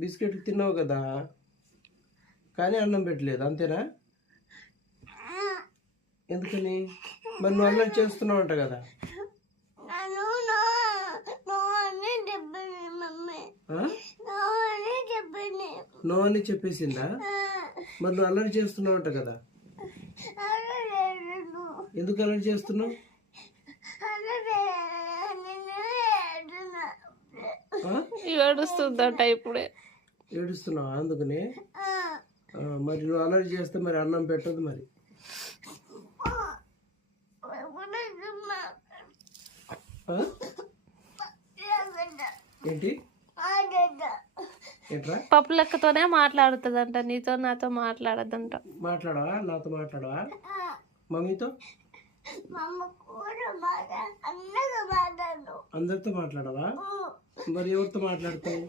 Biscuit తిన్నావు కదా, కానీ అన్నం పెట్టలేదు, అంతేనా? ఎందుకని? మరి నువ్వు అన్నం చేస్తున్నావు అంట కదా. నో అని చెప్పేసిందా? మరి నువ్వు అల్లరి చేస్తున్నావు అంట కదా. ఎందుకు అల్లరి చేస్తున్నావు? ఏడుస్తుందంట ఇప్పుడే. ఏడుస్తున్నావు అందుకనే. మరి నువ్వు అల్లరి చేస్తే మరి అన్నం పెట్టదు మరి. ఏంటి ఏంట్రా? పప్పు లెక్కతోనే మాట్లాడుతుందంట, నీతో నాతో మాట్లాడద్దంట. మాట్లాడవా? నాతో మాట్లాడవా? మమ్మీతో? అందరితో మాట్లాడవా? మరి ఎవరితో మాట్లాడతావు?